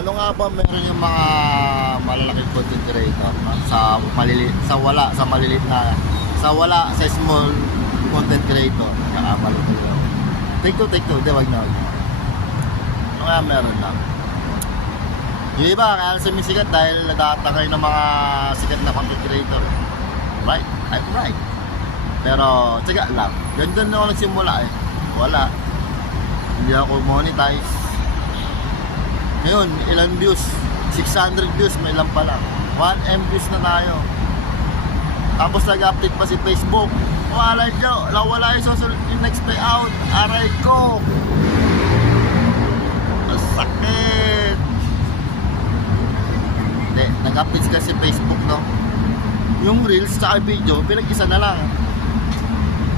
Ano nga ba meron yung mga malalaking content creator sa maliliit, sa maliliit na, sa small content creator. Nakakapalit nila. Take two, di wag na. Ano nga meron lang. Yung iba, kaya sumisikat dahil nadatakay ng mga sikat na content creator. Right? I'm right. Pero, tiga lang. Ganda na ako nagsimula eh. Wala. Hindi ako monetize. Ngayon, ilang views? 600 views, may ilan pa lang. 1M views na tayo. Tapos nag-update pa si Facebook. Wala nyo, wala yung susunod yung next payout. Aray ko. Sakit. Hindi, nag-update kasi Facebook, no? Yung reels sa video, pinag-isa na lang.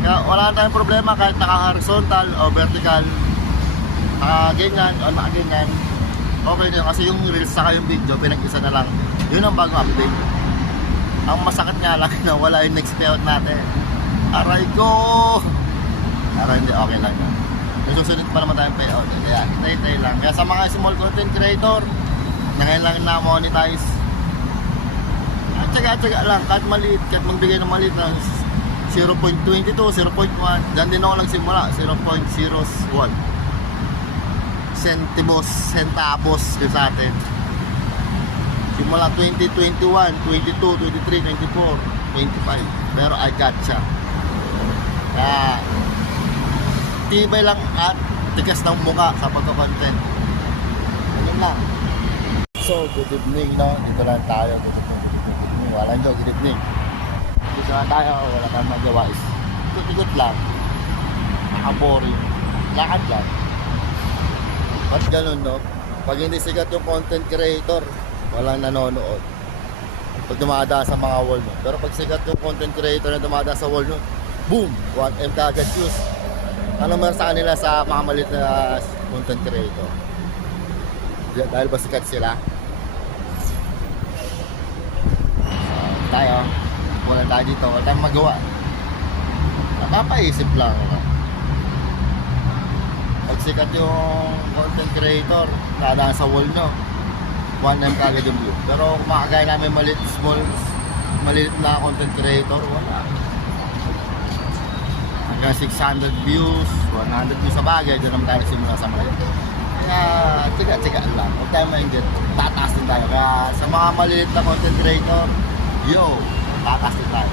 Kaya wala tayong problema kahit naka-horizontal o vertical. Naka-ganyan o naka-ganyan. Okay din kasi yung reels sa yung video, pinag-isa na lang. Yun ang bagong update. Ang masakit nga lang na wala yung next payout natin. Aray ko! Aray, hindi, okay lang yan. Yung susunod pa naman tayong payout. Kaya, hintay lang. Kaya sa mga small content creator, na ngayon lang na-monetize, tsaga-tsaga lang, kahit maliit, kahit magbigay ng maliit na 0.22, 0.1, dyan din ako lang simula, 0.01 centavos sa atin. Simula 2021, 22, 23, 24, 25, pero I gotcha. Kaya tibay lang at tigas ng mukha sa pagka-content. Ganun lang. So, good evening, no? Dito lang tayo, good evening. Wala nyo, good evening. Dito lang tayo, wala kang magawa. Ikot-ikot lang. Nakaboring. Lakad lang. Ba't ganun, no? Pag hindi sikat yung content creator, walang nanonood. Pag dumadaan sa mga wall, no? Pero pag sikat yung content creator na dumadaan sa wall, no? Boom! 1M kagad views. Ano meron sa kanila sa mga maliit na content creator? Dahil ba sikat sila? Tayo, wala tayo dito, wala tayong magawa. Napapaisip lang, no? Pag sikat yung content creator, dadaan sa wall nyo, 1M kagad yung view. Pero kung makagaya namin maliit na content creator, wala. Hanggang 600 views, 100 views sa bagay, dyan naman tayo simula sa maliit. Kaya, tiga-tiga lang. Huwag tayo maingit. Tataas din tayo. Kaya sa mga maliliit na content creator, yo, tataas din tayo.